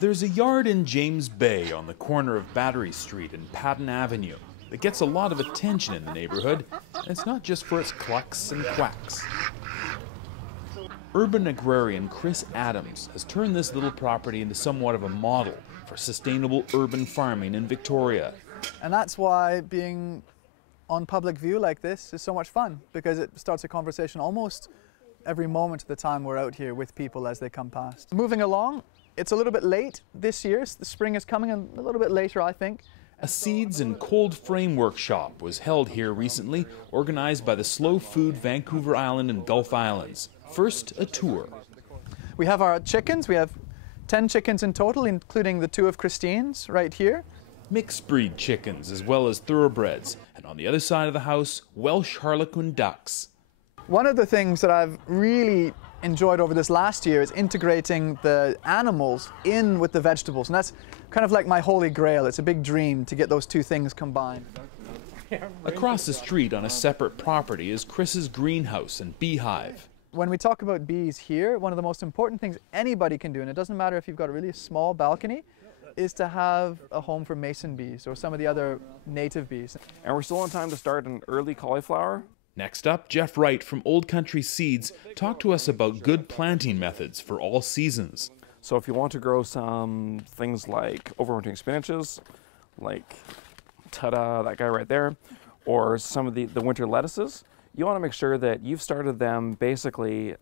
There's a yard in James Bay on the corner of Battery Street and Patton Avenue that gets a lot of attention in the neighborhood, and it's not just for its clucks and quacks. Urban agrarian Chris Adams has turned this little property into somewhat of a model for sustainable urban farming in Victoria. And that's why being on public view like this is so much fun, because it starts a conversation almost every moment of the time we're out here with people as they come past. Moving along, it's a little bit late this year. The spring is coming a little bit later, I think. A seeds and cold frame workshop was held here recently, organized by the Slow Food Vancouver Island and Gulf Islands. First, a tour. We have our chickens. We have 10 chickens in total, including the 2 of Christine's right here. Mixed breed chickens as well as thoroughbreds, and on the other side of the house, Welsh Harlequin ducks. One of the things that I've really enjoyed over this last year is integrating the animals in with the vegetables, and that's kind of like my holy grail. It's a big dream to get those 2 things combined. Across the street on a separate property is Chris's greenhouse and beehive. When we talk about bees here, one of the most important things anybody can do, and it doesn't matter if you've got a really small balcony, is to have a home for mason bees or some of the other native bees. And we're still on time to start an early cauliflower. Next up, Jeff Wright from Old Country Seeds talked to us about good planting methods for all seasons. So if you want to grow some things like overwintering spinaches, like ta-da, that guy right there, or some of the winter lettuces, you want to make sure that you've started them basically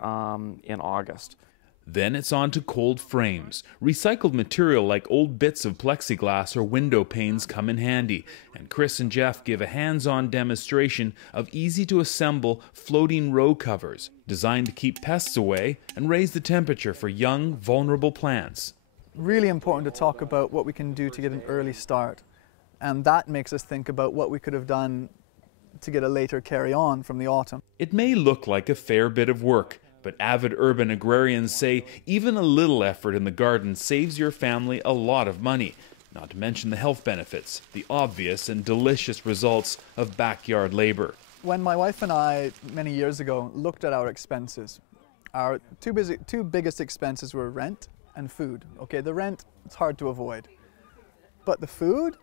in August. Then it's on to cold frames. Recycled material like old bits of plexiglass or window panes come in handy, and Chris and Jeff give a hands-on demonstration of easy-to-assemble floating row covers designed to keep pests away and raise the temperature for young, vulnerable plants. Really important to talk about what we can do to get an early start, and that makes us think about what we could have done to get a later carry-on from the autumn. It may look like a fair bit of work, but avid urban agrarians say even a little effort in the garden saves your family a lot of money, not to mention the health benefits, the obvious and delicious results of backyard labor. When my wife and I, many years ago, looked at our expenses, our two biggest expenses were rent and food. Okay, the rent, it's hard to avoid, but the food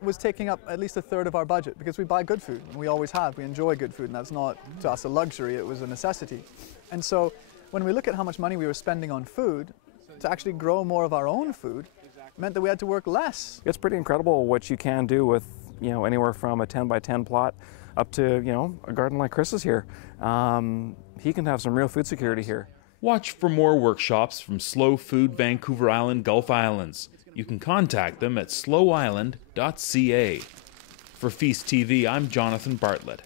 was taking up at least a third of our budget, because we buy good food, and we always have. We enjoy good food, and that's not to us a luxury, it was a necessity. And so when we look at how much money we were spending on food, to actually grow more of our own food meant that we had to work less. It's pretty incredible what you can do with, anywhere from a 10 by 10 plot up to, a garden like Chris's here. He can have some real food security here. Watch for more workshops from Slow Food Vancouver Island Gulf Islands. You can contact them at slowisland.ca. For Feast TV, I'm Jonathan Bartlett.